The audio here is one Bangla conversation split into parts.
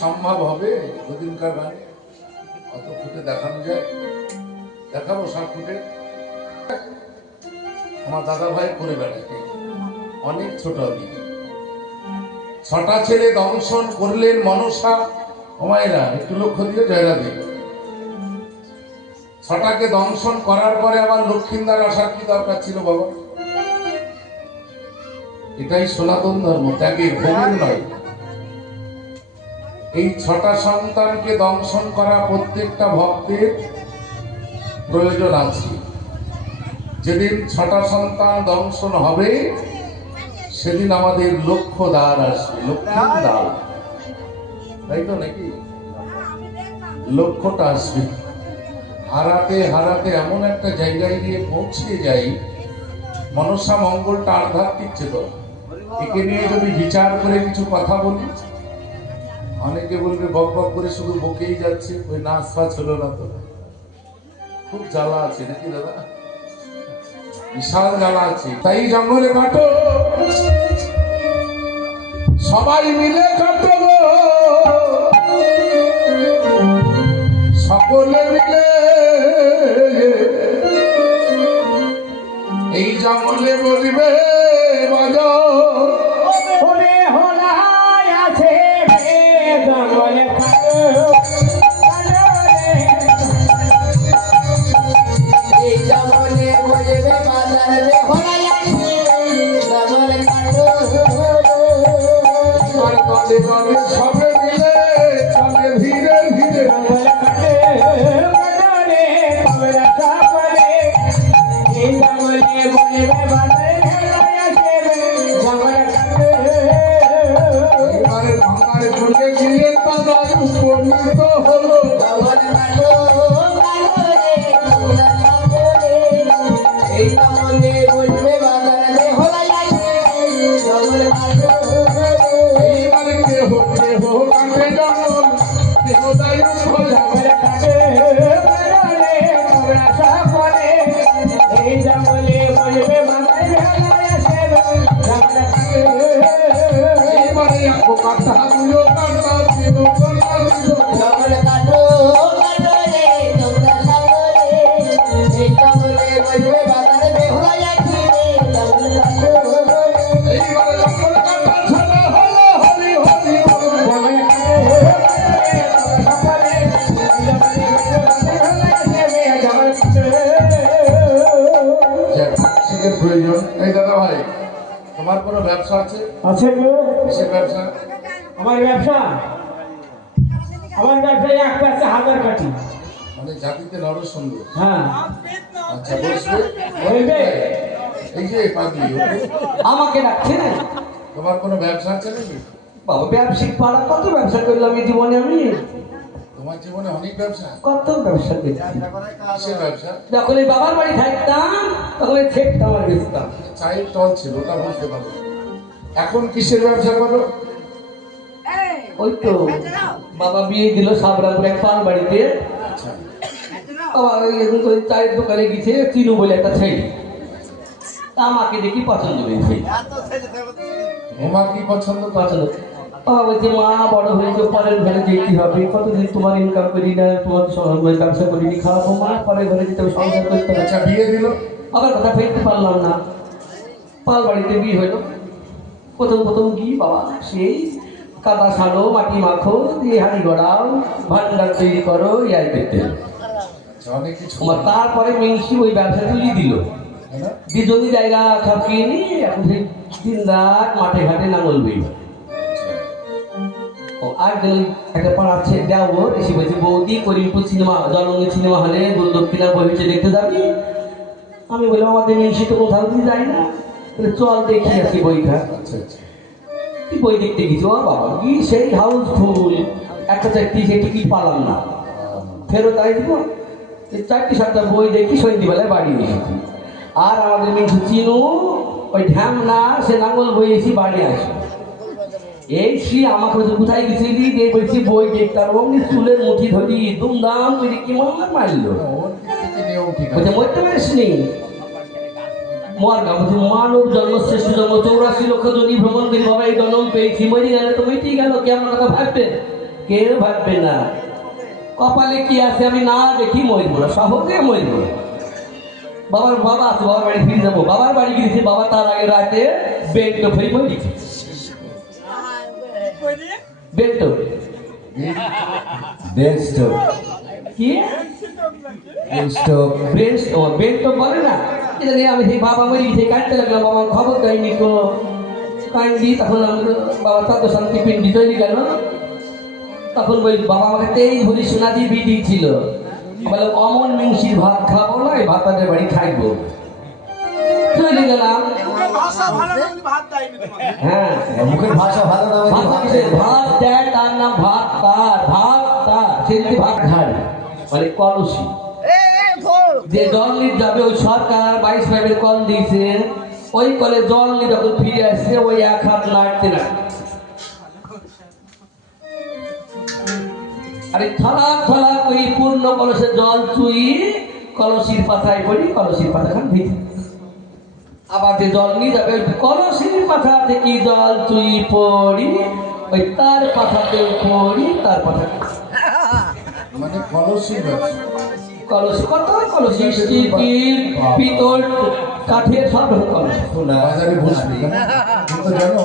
সম্ভব হবে ওদিনকার গানে অত ফুটে দেখানো যায়? দেখাবো সব ফুটে। আমার দাদা ভাই করে বেড়ায়, অনেক ছোট আমি। 6টা ছেলে দংশন করলেন মনসা। ওমায়েরা একটু লক্ষ্য দিয়ে জয়রা দিল। 6টাকে দংশন করার পরে আবার লক্ষ্মীন্দার আসার কি দরকার ছিল বাবা? এটাই সনাতন ধর্ম, ত্যাগের ভোগের নয়। এই 6টা সন্তানকে দংশন করা প্রত্যেকটা ভক্তের প্রয়োজন আছে। যেদিন 6টা সন্তান দংশন হবে সেদিন আমাদের লক্ষ্য দ্বার আসবে, লক্ষ্মীর দ্বার, তাই তো নাকি? লক্ষ্যটা আসবে। হারাতে হারাতে এমন একটা জায়গায় গিয়ে পৌঁছে যাই, মনসা মঙ্গলটা আধ্যাত্মিক চেতন। একে নিয়ে যদি বিচার করে কিছু কথা বলি, অনেকে বলবে বক বক করে শুধু বকেই যাচ্ছে, ওই নাচ ফাচ হলো না তো। খুব জ্বালা আছে নাকি দাদা? বিশাল জ্বালা আছে। তাই জঙ্গলে কাটো, সবাই মিলে কাটো গো, সকলে মিলে এই জঙ্গলে বলবে বাজো ওরে হোলাই আছে জঙ্গলে কাটো এই জঙ্গলে বলবে বাজার রে হোলাই আছে জঙ্গলে কাটো আর কাঁদে কাঁদে সবে মিলে চলে ধীরে ধীরে জঙ্গলে কাটে কাটে কবরা সাপরে এই জঙ্গলে বলবে বাজার রে হোলাই আছে জঙ্গলে কাটো এবারে ভাঙার চলে গিয়ে তাদের উপনীত হলো। জঙ্গলে কাটো কাটো রে কবরা সাপরে এই জঙ্গলে বলবে বাজার রে হোলাই আছে জঙ্গলে কাটো এইবারে কেহ কেহ কাটে জঙ্গল, কেহ দায়ু হলো। জঙ্গলে কাটে কাটে কবরা সাপরে এই জঙ্গলে বলবে বাজার রে হোলাই আছে জঙ্গলে কাটো এইবারে এক কাটা দুটো কাটা তিন কাটা দুটো। জঙ্গলে কাটো কাটো রে তোমরা সাগরে এই জঙ্গলে বলবে বাজারে বেহুলাই আছে জঙ্গলে কাটো এইবারে জঙ্গল কাটা ছাড়া হলো হরি হরি বল। জঙ্গলে কাটো রে তোমরা সাগরে এই জঙ্গলে বলবে বাজারে বেহুলাই আছে জঙ্গলে কাটো শিখের প্রয়োজন। এই দাদা ভাই, তোমার কোনো ব্যবসা আছে? আছে গো কিসের ব্যবসা? আমার ব্যবসা এক পাশে হাজার কাটি মানে জাতিতে নর সুন্দর। হ্যাঁ আচ্ছা বসবে। বলবে এই যে পাগলি, আমাকে রাখছে না তোমার কোনো ব্যবসা আছে নাকি? বাবা ব্যবসায়িক পাড়া কত ব্যবসা করলাম এই জীবনে আমি তোমার জীবনে অনেক ব্যবসা। কত ব্যবসা করছি কিসের ব্যবসা? যখন এই বাবার বাড়ি থাকতাম তখন এই ঠেকতাম আর বেচতাম চায়ের টল ছিল, ওটা বুঝতে পারো। এখন কিসের ব্যবসা করো? ওই তো বাবা বিয়ে দিল সাবরাপুর এক পান বাড়িতে আচ্ছা, বাবা ওই চায়ের দোকানে গেছে চিনু বলে একটা ছেলে তা আমাকে দেখি পছন্দ হয়েছে তোমার কি পছন্দ? পছন্দ বাবা বলছে মা বড় হয়েছে পরের ঘরে যেতে হবে, কতদিন তোমার ইনকাম করি না, তোমার সঙ্গে ব্যবসা করিনি, খাওয়াবো মা, পরের ঘরে যেতে হবে, সংসার করতে হবে। আচ্ছা বিয়ে দিল? আবার কথা ফেলতে পারলাম না। পাল বাড়িতে বিয়ে হইলো। প্রথম গিয়ে বাবা সেই কাদা সানো মাটি মাখো দিয়ে হাঁড়ি গড়াও ভান্ডার তৈরি করো ইয়াই করতে আচ্ছা, অনেক কিছু। তারপরে মিংসি ওই ব্যবসা তুলি দিল তাই না? দুজনই জায়গা সব কিনি এখন সেই দিন রাত মাঠে ঘাটে নাঙল বই ও আর একটা পাড়ার ছেলে দেওয়া এসে বলছে বৌদি করিমপুর সিনেমা জনঙ্গি সিনেমা হলে দক্ষিণা বই হচ্ছে দেখতে যাবি? আমি বললাম আমাদের মিংসি তো কোথাও দিয়ে যাই না, তাহলে চল দেখি আসি বইটা। আচ্ছা আচ্ছা। তুই বই দেখতে গেছি ও বাবা কি সেই হাউসফুল, একটা চারটি সেই টিকিট পালাম না, ফেরত আই দিব। 4-7টা বই দেখি সন্ধ্যেবেলায় বাড়ি এসেছি। আর আমাদের মিংসি চিনু ওই ঢ্যাম না সে নাঙ্গল বই এসে বাড়ি আসে এই শ্রী আমাকে কোথায় গেছিলি দিয়ে বলছি বই দেখতাম অমনি চুলের মুঠি ধরি দুমদাম করে কি মারলো ওর দিক থেকে নিয়েও ঠিক আছে। বলছে মরতে পারিস নি মোর গামতি মানব জন্ম শ্রেষ্ঠ জন্ম 84 লক্ষ জনি ভ্রমণ করি বাবা এই জন্ম পেয়েছি মরে গেলে তো মিটেই গেল কেমন কথা ভাববে কেউ ভাববে না কপালে কি আছে আমি না দেখি মরবো না সহজে মরবো বাবার বাবা আছে বাবার বাড়ি ফিরে যাবো বাবার বাড়ি গিয়েছি বাবা তার আগে রাতে বেড তো ফেরি মরে গেছে বেড তো বেস্ট কি স্টক বেড ও বেড তো বলে না এটা নিয়ে আমি সেই বাবা মরে গেছে কাটতে লাগলাম বাবা খবর দেয়নি তো কান্দি তখন আমি বাবা তত শান্তি পিন্ডি তৈরি গেল তখন ওই বাবা আমাকে 23 ভরি সোনা দিয়ে বিয়ে দিয়েছিল বলে অমন মিংসির ভাত খাবো না এই ভাতাদের বাড়ি থাকবো চলে গেলাম হ্যাঁ মুখের ভাষা ভালো না ভাত কিসের? ভাত দেয় তার নাম ভাত তার সেদিকে ভাত খায় মানে কলসি যে জল নিতে যাবে ওই সরকার 22 পাইপের কল দিয়েছে ওই কলে জল নিয়ে যখন ফিরে আসছে ওই এক হাত নাড়তে না আরে থালা থালা ওই পূর্ণ কলসে জল চুই কলসির পাতায় পড়ি কলসির পাতা খান ভিজে আবার যে জল নিয়ে যাবে ওই কলসির পাতা থেকে জল চুই পড়ি ওই তার পাতাতে পড়ি তার পাতা মানে কলসি ব্যবসা। কলসি কত কলসি স্টিল পিতল কাঠের সব রকম কলসি বাজারে বসবি কিন্তু জানো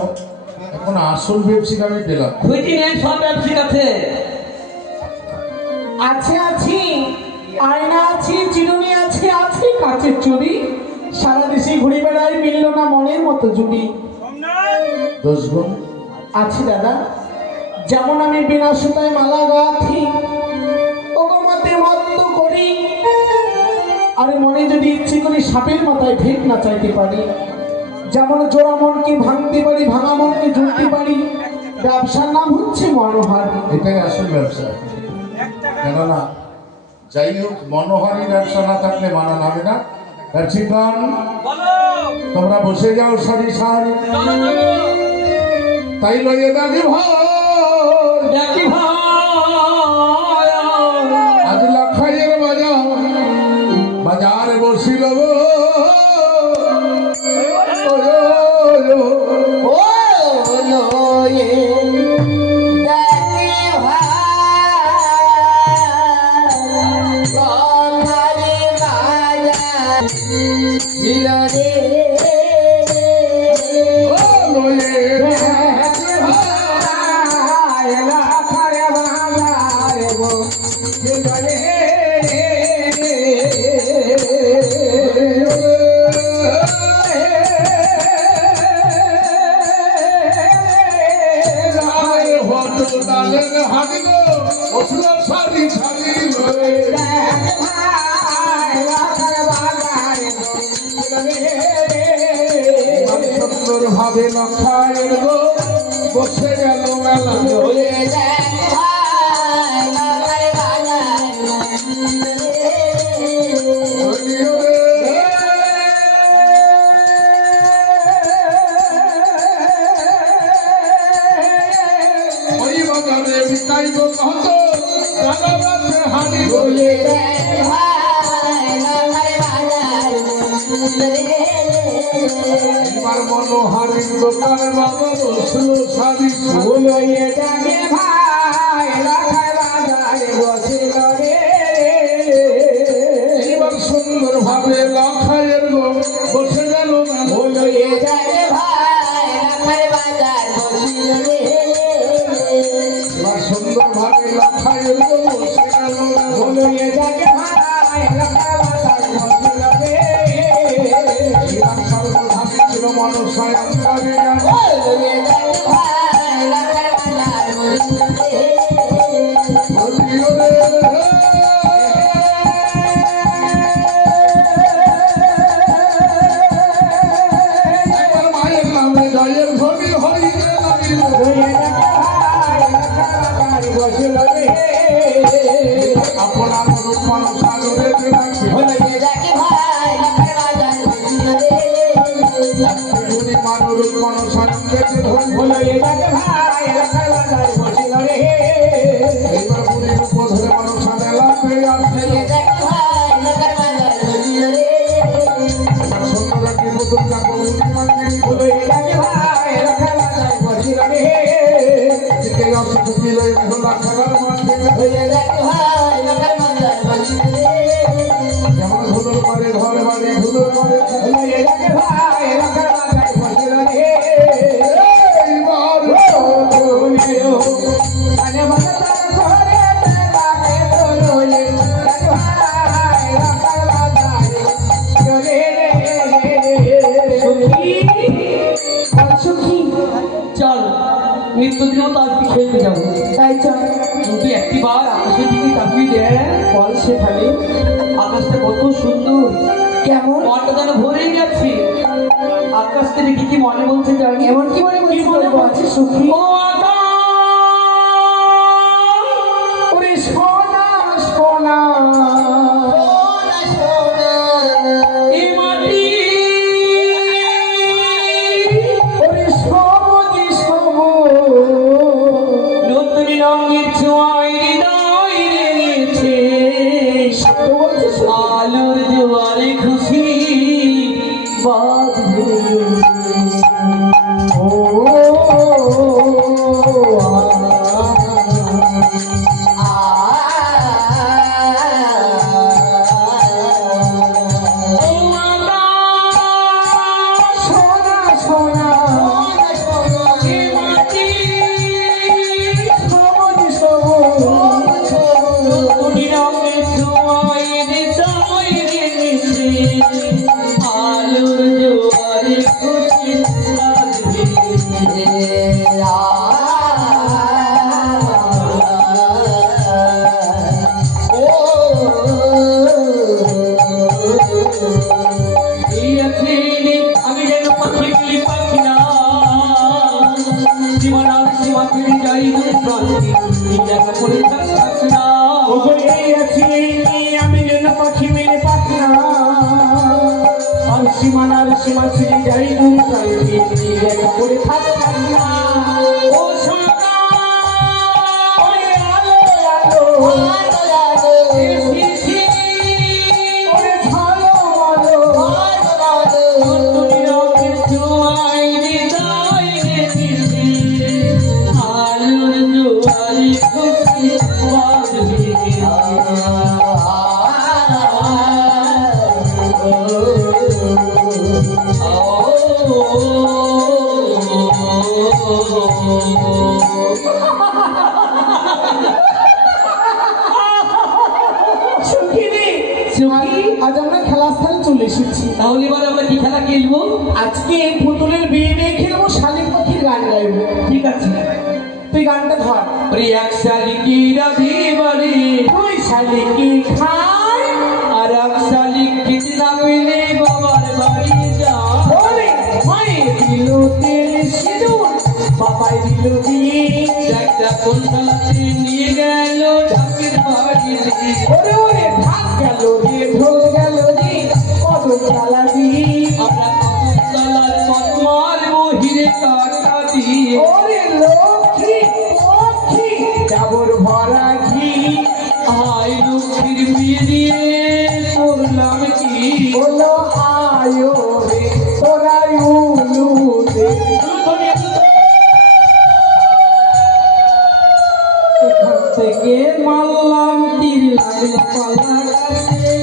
এখন আসল ব্যবসায়িক আমি পেলাম খুঁজি নেই সব ব্যবসায়িক আছে আছে আছি আয়না আছে চিরুনি আছে আছে কাচের চুড়ি সারা দেশে ঘুরে বেড়াই মিলল না মনের মতো জুড়ি 10 গুণ আছে দাদা যেমন আমি বিনা সুতায় মালা গাঁথি ওগো মতে মত্ত করি আর মনে যদি ইচ্ছে করি সাপের মাথায় ঠিক না চাইতে পারি যেমন জোড়া মনকে ভাঙতে পারি ভাঙা মনকে ঝুলতে পারি ব্যবসার নাম হচ্ছে মনোহার এটাই আসল ব্যবসা কেননা যাই হোক মনোহারি ব্যবসা না থাকলে মানা হবে না ব্যবসায়িকগণ তোমরা বসে যাও সারি সারি তাই লইয়ে দেখি ভাই দেখি ভাই আজ লাখাইয়ের বাজারে বসিল গো। ও লয়ে দেখি ভাই কথারে বাজার ছিল রে লইয়ে দেখি ভাই লাখারে বাজার গো ছিল রে ভাবে লক্ষায়ের গো বসে গেল মেলা ওই বাজারে বিকাই গো কত দাদাবাতে হানি বলে এবার মনোহারির দোকান বাবা বসলো সারি লইয়ে ডাকে ভাই লাখায় বাজারে বসিল রে এবার সুন্দর ভাবে লক্ষায়ের গো বসে গেল মেলা লইয়ে ডাকে ভাই লাখায় বাজার বসিল রে এবার সুন্দর ভাবে লক্ষায়ের গো বসে গেল মেলা লইয়ে ডাকে ভাই লাখায় বাজার বসিল রে এবার সর্বধামী ছিল মনসায় অন্তরে লইয়ে ডাকে ভাই লাখায় বাজার বসিল রে একবার মায়ের নামে জয়ের ধ্বনি হইতে লাগিল লইয়ে ডাকে ভাই লাখায় বাজার বসিল রে আপনার রূপমান সাগরে রাখবে লইয়ে ডাকে ভাই লাখায় বাজার বসিল রে গুণী মানুষ রূপমান সাগরে ধরি লইয়ে ডাকে ভাই লাখায় বাজার বসিল রে এইবার গুণী রূপ ধরে মানুষ সাদা লাগবে আসবে লইয়ে ডাকে ভাই লাখায় বাজার বসিল রে সুন্দর একটি রূপ পাশে ঢুকি লই মেঘলা খেলার মাঠে যেমন ধুলোর করে ঘরে বাড়ি ধুলোর করে চল মৃত্যুদিনও তো আজকে খেলতে যাবো, তাই চল কিন্তু একটি বার আকাশের দিকে তাকিয়ে দেখ, বল শেফালি আকাশটা কত সুন্দর, কেমন মনটা যেন ভরেই যাচ্ছে। আকাশটা দেখে কি মনে বলছে জানি, এমন কি মনে কি মনে বলছে বলছে সুখী ও আকাশ, ওরে সোনা সোনা এই মাটি ওরে সবুজ সবুজ নতুন রঙের ছোঁয়ায় হৃদয় রেখেছে, সত্য বলছে সুখী। আলোর জোয়ারে খুশি বাঁধবে। ও সোনা সোনা সবুজ সবুজ আলোর জোয়ারে খুশি আমি যেন পাখি বলি পাখি না সীমানার সীমা ফিরে যাই প্রান্তি দেখা করে থাক না আমি যেন পাখি মেরে পাখনা আর সীমানার সীমা ছিঁড়ে যাই দূর শান্তি দেখা করে থাক না ও সোনা ওরে আলো আলো ওরে ভালো ভালো সুখিনী আজ আমরা খেলার স্থানে চলে এসেছি তাহলে এবার আমরা কি খেলা খেলবো? আজকে পুতুলের বিয়ে দিয়ে খেলবো শালিক পাখির গান গাইবো ঠিক আছে, তুই গানটা ধর এক শালিকি রাধি বাড়ি তুই শালিকি খায় আর এক শালিক কিছু না পেলে বাবার বাড়ি যা ওরে মায়ের দিল তেল সিঁদুর বাবাই দিল বিয়ে একটা কোন শালাতে নিয়ে গেল ঢাকের বাড়ি ওরে ওরে ভাত গেল রে ঢোল গেল রে কদম তালা দিয়ে আমরা কত তালার কত মারবো হিরে কাটা দিয়ে ওরে লক্ষ্মী লক্ষ্মী ডাবর ভরা ঘি আই লক্ষ্মীর বিয়ে দিয়ে করলাম কি বলো আয়ো রে তোরাই উলু দে এখান থেকে মারলাম তীর লাগলো পালা গাছে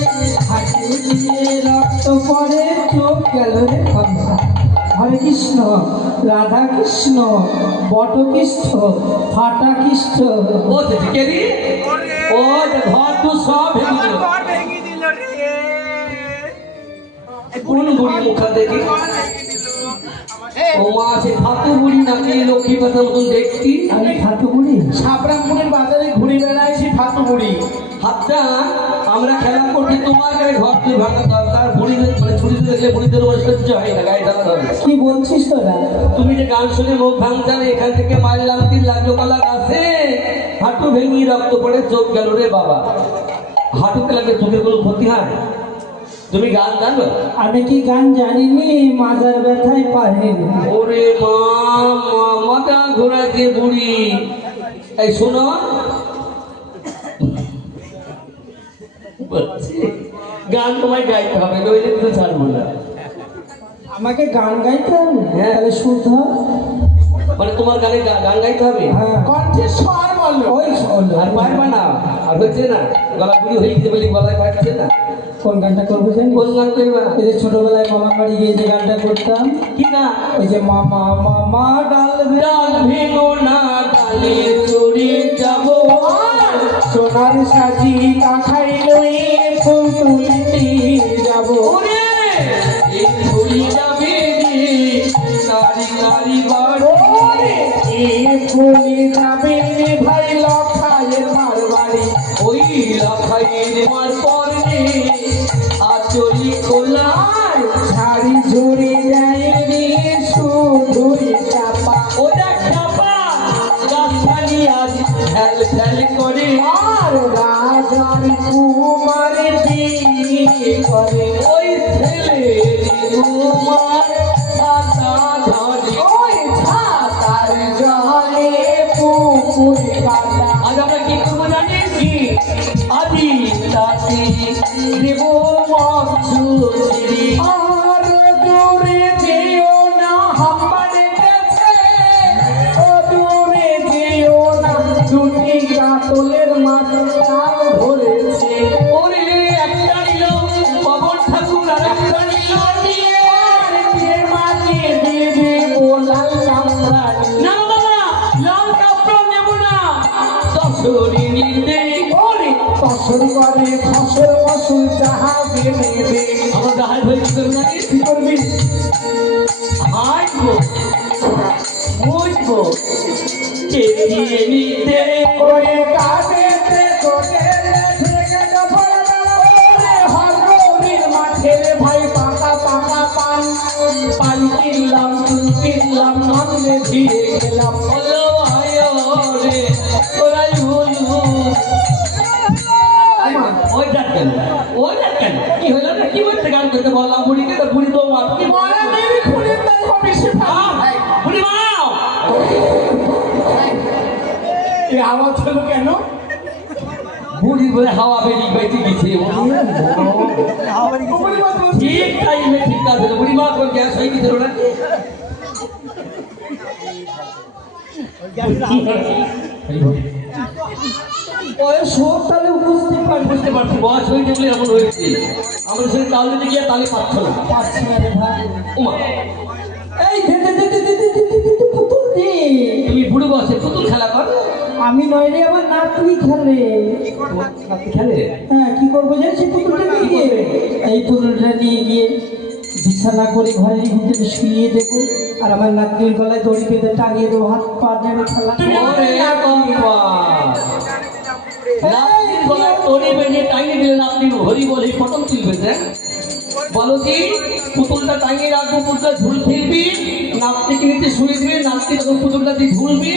হাঁটি দিয়ে রক্ত পড়ে চোখ গেল রে খন্দা হরে কৃষ্ণ রাধা কৃষ্ণ বট কৃষ্ণ ফাটা কৃষ্ণ ও কে রে ও যে ঘর তো সব ভেঙে দিল কোন বুড়ি মুখা দেখি ও মা সে খাতু বুড়ি নাকি লক্ষ্মী পাতার মতন দেখতি আমি ফাতু বুড়ি সাবরামপুরের বাজারে ঘুরে বেড়াই সেই ফাতু বুড়ি হাতটা আমরা খেলা করছি তোমার গায়ে ঘর তুই ভাঙা দরকার বুড়ি মানে ছুরি দেখলে বুড়িদের ওর সহ্য হয় না গায়ে ঢাকা হবে কি বলছিস তোরা তুমি যে গান শুনে মুখ ভাঙছা না এখান থেকে মারলাম তিন লাগলো কলা গাছে হাঁটু ভেঙে রক্ত পড়ে চোখ গেল রে বাবা হাঁটুতে লাগলে চোখের কোনো ক্ষতি হয়? তুমি গান জানো? আমি কি গান জানিনি মাজার ব্যথায় পারিনি ওরে মা মাথা ঘোরাচ্ছে বুড়ি। এই শোনো বলছি গান তোমায় গাইতে হবে নইলে কিন্তু ছাড়বো না। আমাকে গান গাইতে হবে হ্যাঁ। তাহলে শুদ্ধ মানে তোমার গানে গান গাইতে হবে? হ্যাঁ কণ্ঠে স্বর বলো। ওই শোনো। আর পারবা না, আর হচ্ছে না, গলা বুড়ি হয়ে গেছে বলে গলায় পাচ্ছে না। কোন গানটা করবো জানি? কোন গান করবা? ওই যে ছোটবেলায় মামার বাড়ি গিয়ে যে গানটা করতাম, কি না? ওই যে মামা মামা ডাল ডাল ভেঙো না, ডালে চড়ে যাবো, সোনার সাজি কাঠাই লই ফুল তুলিতে যাব। ওরে এই ফুলি যাবে রে, নারী নারী বাড়ি। ওরে এই ফুলি যাবে রে ভাই লখায়ের মারবাড়ি। ওই লাখাইয়ের মার পরে আচলি খোলা, শাড়ি ঝরে যায় রে শুধুই চাপা। ওটা চাপা গাছালি আজ ফেল ফেল করে, আর রাজার কুমারে বিয়ে করে। ওই ছেলে তোমার ছাতা ধরে। ওই ছাতার জলে পুকুর কাটা। আজ আমরা কি করবো জানিস কি? আদি তাতে দেব মৎস্যশ্রী। আর দূরে যেও না হাম্বার গেছে, ও দূরে যেও না দুটি কাতলের মাথা তাল ধরেছে। ওরে একটা নিল পবন ঠাকুর, আর একটা নিল দিয়ে। আর যে মাকে দেবে ও লাল কামড়া। না বাবা, লাল কাপড় নেব না, দশরি নিতে। ওরে ফসল করে ফসল ফসল যাহা দেবে। আমার গাহাই ভাই কি করবো জানিস? কি করবি? হাঁটবো, মুছবো, চেপিয়ে নিতে। ওরে কাঁদেতে তোকে থেকে ডবল বেলা। ওরে হরগৌরীর মাঠের ভাই পাকা পাকা পান। পান কিনলাম চুল কিনলাম নন্দে দিয়ে গেলাম। বলো ভাই রে, ওরাই বলবো। ওইটা কেন, ওইটা কেন, কি হলো না? কি বলতে গান করতে বললাম বুড়িকে, তো বুড়ি তো মার কি বলা মেরে খুলে তাই বেশি ভাই। বুড়ি মারাও। এই আওয়াজ হলো কেন? বুড়ি বলে হাওয়া বেরিয়ে বেঁচে গেছে। উপরে কথা বলছি। ঠিক টাইমে ঠিক কাজ হলো। বুড়ি মা কোন গ্যাস হয়ে গেছিল না? বয়স হোক তাহলে বুঝতে পারবো। বুঝতে পারছি বয়স হয়ে গেলে এমন হয়েছে। আমাদের সঙ্গে তাল দিতে গিয়ে তালে পাচ্ছ না। পারছি না রে ভাই। উমা, এই দে দে দে দে দে দে দে দে দে পুতুল দে। তুমি বুড়ো বসে পুতুল খেলা করো? আমি নয় রে, আমার নাতনি খেলে। আপনি খেলে? হ্যাঁ, কি করবো জানিস এই পুতুলটা নিয়ে? এই পুতুলটা নিয়ে গিয়ে বিছানা করে ঘরের ভিতরে শুয়ে দেবো, আর আমার নাতনির গলায় দড়ি বেঁধে টাঙিয়ে দেবো, হাত পা নেবে খেলা। ওরে বাবা, নাতনির গলায় দড়ি বেঁধে টাঙিয়ে দিলেন আপনি, হরি বলে পটল তুলবেন? দেখ বলো কি, পুতুলটা টাঙিয়ে রাখবো, পুতুলটা ঝুল ফিরবি, নাতনিকে নিতে শুয়ে দিবি, নাতনি তখন পুতুলটা দিয়ে ঝুলবি,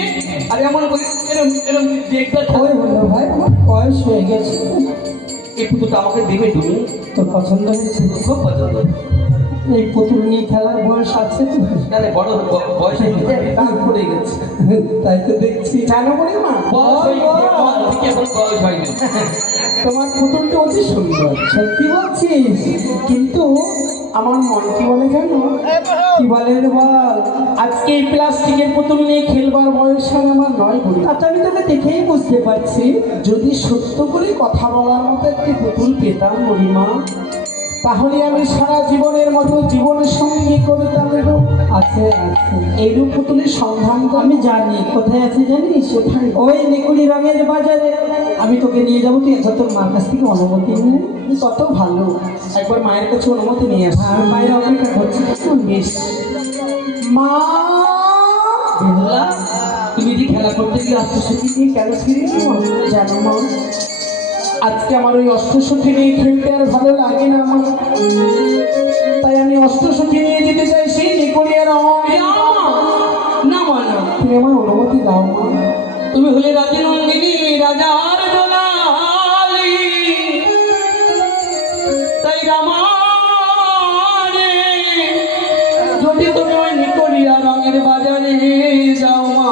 আর এমন করে এরম এরম দেখবে। ওই হলো ভাই, আমার বয়স হয়ে গেছে। এই পুতুলটা আমাকে দেবে তুমি? তোর পছন্দ হয়েছে? খুব পছন্দ। এই পুতুল নিয়ে খেলার বয়স আছে তো? কেন বড় বয়স হয়ে গেছে, দাগ পড়ে গেছে। তাই তো দেখছি। জানো বলি মা, বয়স হয়ে গেছে, আমার থেকে এখন বয়স হয়নি। তোমার পুতুলটা অতি সুন্দর, সত্যি বলছিস? কিন্তু আমার মন কি বলে জানো? কি বলে রে বল? আজকে এই প্লাস্টিকের পুতুল নিয়ে খেলবার বয়স আর আমার নয় বলি। আচ্ছা, আমি তোকে দেখেই বুঝতে পারছি। যদি সত্য করে কথা বলার মতো একটি পুতুল পেতাম বুড়িমা, তাহলে আমি সারা জীবনের মতো জীবনের সঙ্গী করতাম। আছে আছে, এইরূপ পুতুলের সন্ধান তো আমি জানি কোথায় আছে জানিস? কোথায়? ওই নিকুলি রঙের বাজারে। আমি তোকে নিয়ে যাবো, তুই একবার তোর মার কাছ থেকে অনুমতি নিয়ে। কত ভালো, একবার মায়ের কাছে অনুমতি নিয়ে আস। আর মায়ের অপেক্ষা করছি। বেশ মা, বেহুলা, তুমি যে খেলা করতে গিয়ে আত্মসখী দিয়ে কেন ফিরে এলো? জানো মা, আজকে আমার ওই অষ্টসখী নিয়ে খেলতে আর ভালো লাগে না আমার, তাই আমি অষ্টসখী নিয়ে যেতে চাই সেই নিকলিয়ার না মানো, তুমি আমার অনুমতি দাও মা। তুমি হলে রাজি নন্দিনী, রাজার দোলালি, তাই রামারে যদি তুমি ওই নিকলিয়া রঙের বাজারে যাও মা,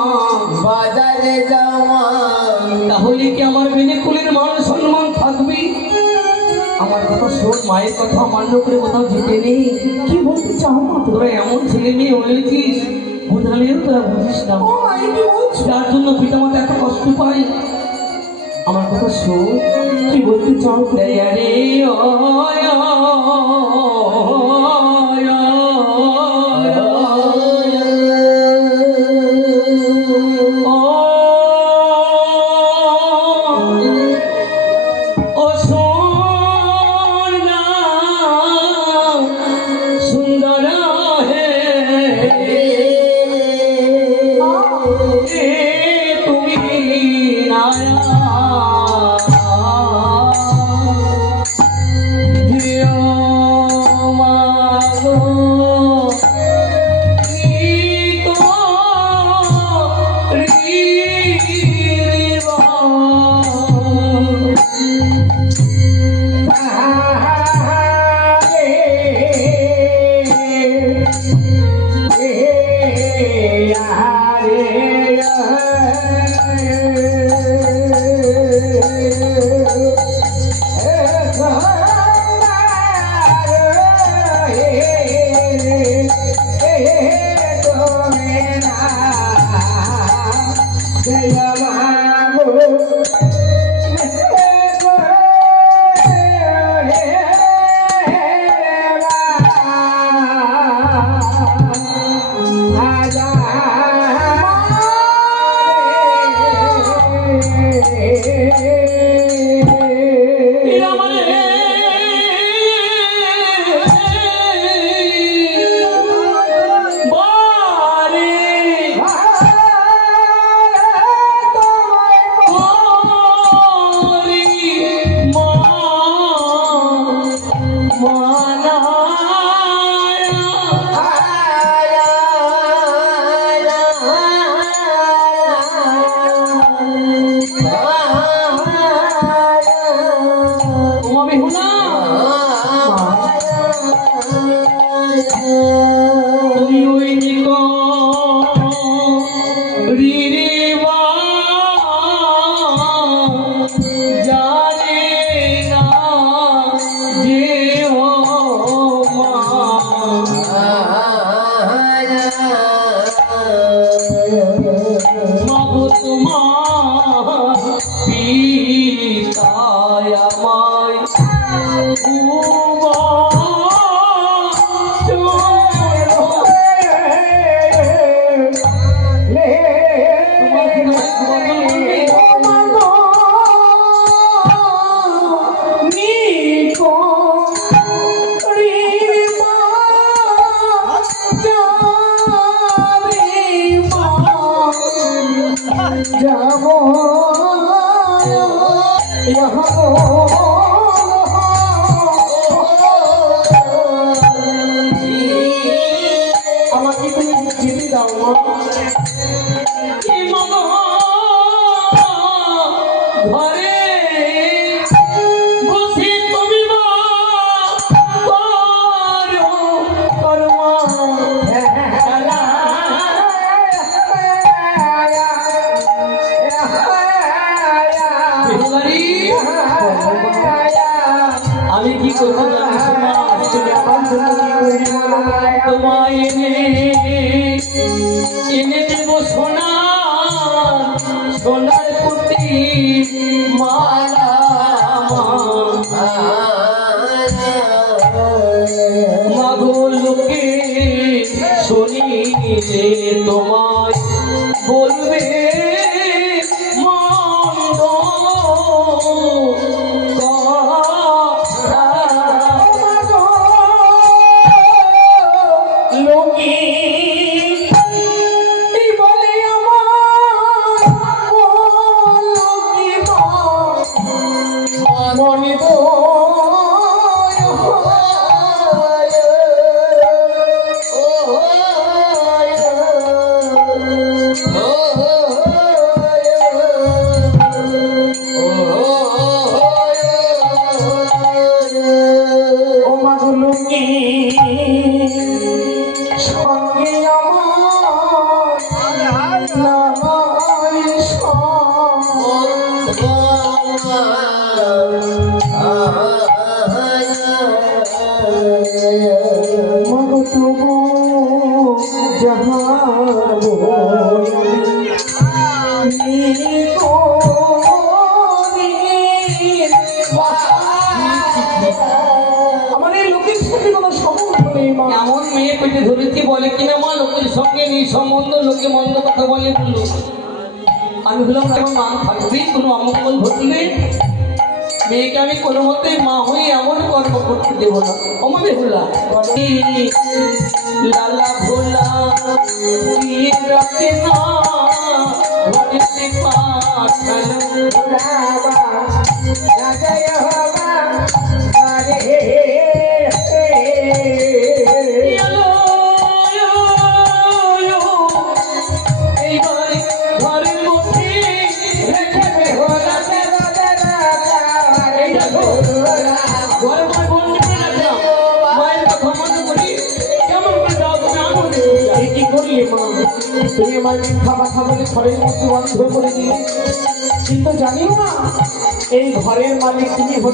বাজারে যাও মা, তাহলে কি আমার বেনে কুলের মান সম্মান থাকবে? আমার কথা শোন, মায়ের কথা মান্য করে কোথাও যেতে নেই। কি বলতে চাও মা? তোরা এমন ছেলে মেয়ে হয়েছিস, বোধ বোঝালেও তোরা বুঝিস না। ও মা, এই কি বলছো? যার জন্য পিতামাতা এত কষ্ট পায়, আমার কথা শোন। কি বলতে চাও তুমি? আরে সুন্দর হে তুমি নায়া আমাকে তুমি যেতে দাও মা। ঘরে বসে তুমি আমি কি করবো জানিস না? তোমায় এনে দেবো সোনা, সোনার পুঁতি মালা মাগো লোকে শুনিলে তোমায় বলবে মন্দ পেটে ধরেছি বলে কিনা মা লোকের সঙ্গে নেই সম্বন্ধ, লোকে মন্দ কথা বলে বললো। আমি বললাম আমার মান থাকবে, কোনো অমঙ্গল ঘটলে মেয়েকে আমি কোনো মতে মা হয়ে এমন কর্ম করতে দেবো না। অমনে ভোলা লালা ভোলা দিয়ে রাখে না ঘরেতে পাঠালো এইবারে ঘরের মধ্যে রেখে দে ভোলা ঘরে মায় বন্দি করে রাখলাম। মায়ের কথা মনে করি কেমন করে যাও তুমি আনন্দে এই কি করলে মা? তুমি আমার মিথ্যা কথা বলে ঘরের মধ্যে বন্ধ করে দিলে, কিন্তু জানিও না এই ঘরের মালিক তুমি হচ্ছে